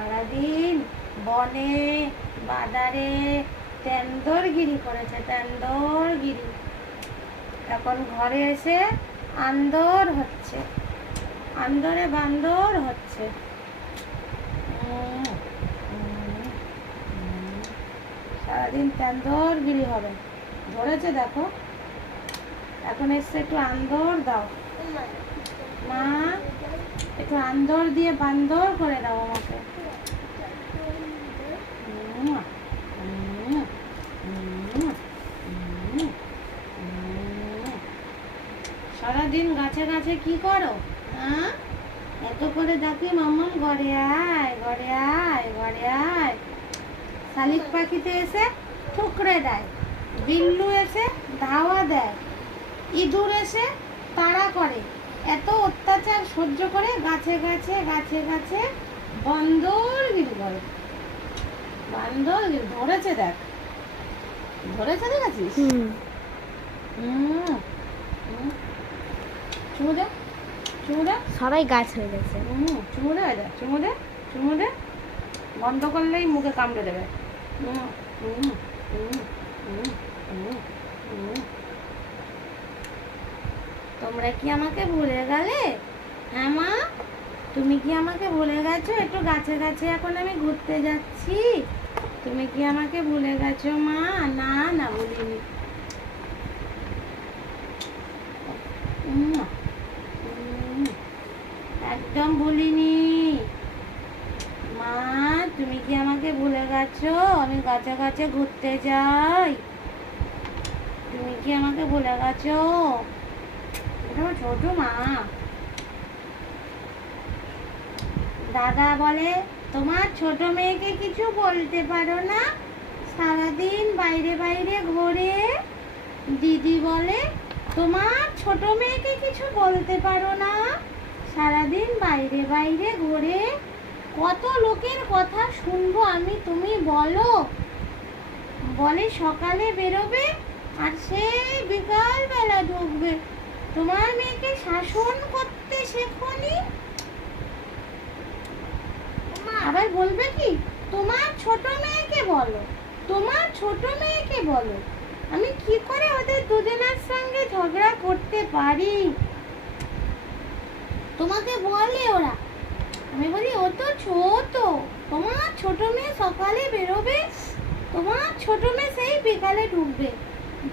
সারাদিন বনে বাজারে তেন্দরগিরি করেছে, তেন্দরগিরি। এখন ঘরে এসে আন্দর হচ্ছে, আন্দরে বান্দর হচ্ছে। সারাদিন তেন্দরগিরি হবে। ধরেছে দেখো, এখন এসছে একটু আন্দর দাও মা, একটু আন্দর দিয়ে বান্দর করে দাও আমাকে। সারাদিন গাছে গাছে কি করো? হ্যাঁ, এত করে ডাকি মাম্মাম ঘরে আয়, ঘরে আয়, ঘরে আয়। শালিক পাখিতে এসে ঠুকরে দেয়, বিল্লু এসে ধাওয়া দেয়, ইঁদুর এসে তাড়া করে। এত অত্যাচার সহ্য করে গাছে গাছে গাছে গাছে বান্দরগিরি করে। বান্দরগিরি ধরেছে দেখ, ধরেছে দেখেছিস? চুমু দে, চুমু দে। সবাই গাছ হয়ে গেছে। চুমু দে, চুমু দে, চুমু দে। বন্ধ করলেই মুখে কামড়ে দেবে। তোমরা কি আমাকে ভুলে গেলে? হ্যাঁ মা, তুমি কি আমাকে ভুলে গেছো? একটু গাছে গাছে এখন আমি ঘুরতে যাচ্ছি, তুমি কি আমাকে ভুলে গেছো মা? না না, বলিনি। একদম ভুলিনি মা, তুমি কি আমাকে ভুলে গেছো? আমি গাছে গাছে ঘুরতে যাই, তুমি কি আমাকে ভুলে গেছো? এটা আমার ছোট মা। দাদা বলে তোমার ছোট মেয়েকে কিছু বলতে পারো না, সারাদিন বাইরে বাইরে ঘোরে। দিদি বলে তোমার ছোট মেয়েকে কিছু বলতে পারো না, সারাদিন বাইরে বাইরে ঘোরে। কত লোকের কথা শুনবো আমি, তুমি বলো। বলে সকালে বেরোবে আর সেই বিকাল বেলা ঢুকবে। তোমার মেয়েকে শাসন করতে শেখোনি। আবার বলবে কি তোমার ছোট মেয়েকে বলো, তোমার ছোট মেয়েকে বলো। আমি কি করে ওদের দুজনের সঙ্গে ঝগড়া করতে পারি? তোমাকে বলে ওরা, আমি বলি ও তো ছোট, তোমার ছোট মেয়ে সকালে বেরোবে, তোমার ছোট মেয়ে সেই বিকালে ঢুকবে।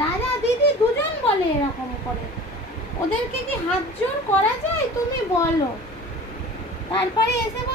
দাদা দিদি দুজন বলে এরকম করে। ওদেরকে কি হাত জোর করা যায়? তুমি বলো। তারপরে এসে